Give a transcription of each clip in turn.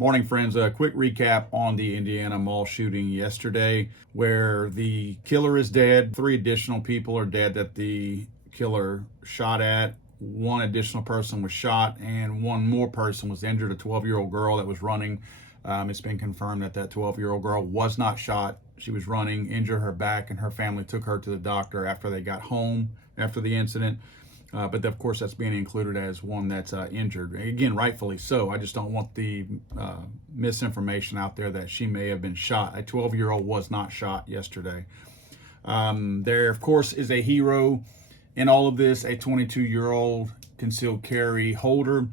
Morning, friends. A quick recap on the Indiana mall shooting yesterday, where the killer is dead. 3 additional people are dead that the killer shot at. 1 additional person was shot, and 1 more person was injured, a 12-year-old girl that was running. It's been confirmed that 12-year-old girl was not shot. She was running, injured her back, and her family took her to the doctor after they got home after the incident. But of course, that's being included as one that's injured. Again, rightfully so. I just don't want the misinformation out there that she may have been shot. A 12-year-old was not shot yesterday. There, of course, is a hero in all of this, a 22-year-old concealed carry holder.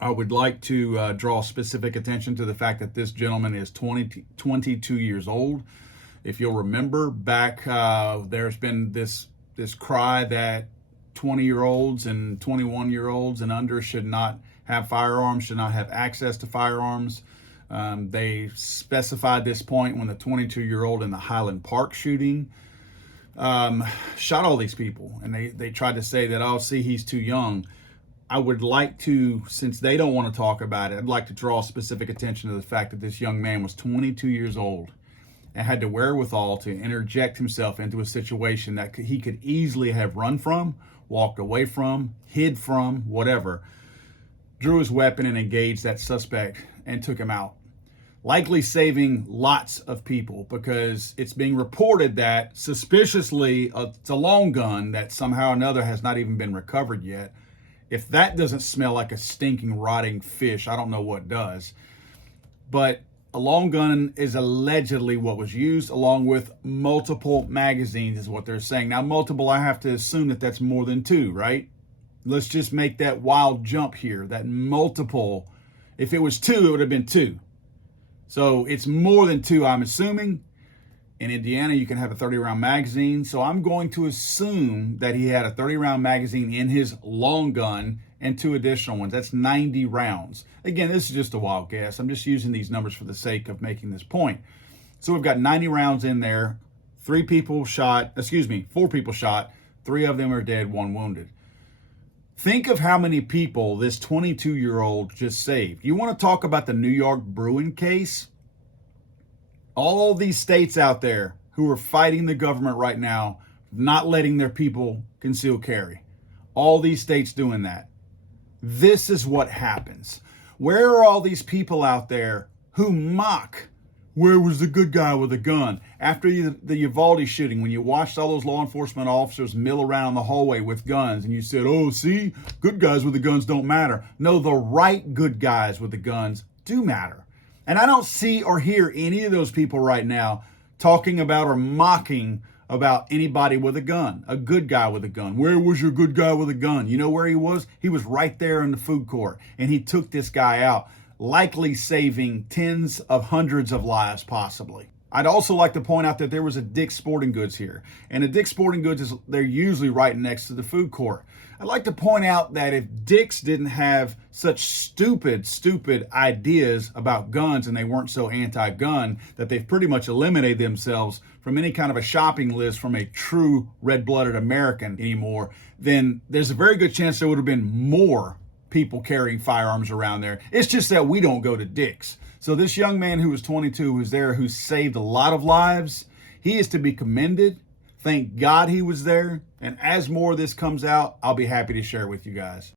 I would like to draw specific attention to the fact that this gentleman is 22 years old. If you'll remember back, there's been this cry that 20-year-olds and 21-year-olds and under should not have firearms, should not have access to firearms. They specified this point when the 22-year-old in the Highland Park shooting shot all these people, and they tried to say that, oh, see, he's too young. I would like to, since they don't want to talk about it, I'd like to draw specific attention to the fact that this young man was 22 years old and had the wherewithal to interject himself into a situation that he could easily have run from, walked away from, hid from, whatever, drew his weapon and engaged that suspect and took him out, likely saving lots of people, because it's being reported that suspiciously it's a long gun that somehow or another has not even been recovered yet. If that doesn't smell like a stinking, rotting fish, I don't know what does. But a long gun is allegedly what was used, along with multiple magazines is what they're saying. Now, multiple, I have to assume that that's more than 2, right? Let's just make that wild jump here, that multiple. If it was 2, it would have been 2. So it's more than 2, I'm assuming. In Indiana, you can have a 30-round magazine. So I'm going to assume that he had a 30-round magazine in his long gun and 2 additional ones. That's 90 rounds. Again, this is just a wild guess. I'm just using these numbers for the sake of making this point. So we've got 90 rounds in there. 4 people shot. 3 of them are dead, 1 wounded. Think of how many people this 22-year-old just saved. You want to talk about the New York Brewing case? All these states out there who are fighting the government right now, not letting their people conceal carry. All these states doing that. This is what happens. Where are all these people out there who mock, where was the good guy with a gun? After the Uvalde shooting, when you watched all those law enforcement officers mill around the hallway with guns, and you said, oh, see, good guys with the guns don't matter. No, the right good guys with the guns do matter. And I don't see or hear any of those people right now talking about or mocking about anybody with a gun, a good guy with a gun. Where was your good guy with a gun? You know where he was? He was right there in the food court, and he took this guy out, likely saving tens of hundreds of lives possibly. I'd also like to point out that there was a Dick's Sporting Goods here, and a Dick's Sporting Goods, they're usually right next to the food court. I'd like to point out that if Dick's didn't have such stupid ideas about guns, and they weren't so anti-gun that they've pretty much eliminated themselves from any kind of a shopping list from a true red-blooded American anymore, then there's a very good chance there would have been more people carrying firearms around there. It's just that we don't go to Dick's. So this young man who was 22, who's there, who saved a lot of lives, he is to be commended. Thank God he was there. And as more of this comes out, I'll be happy to share with you guys.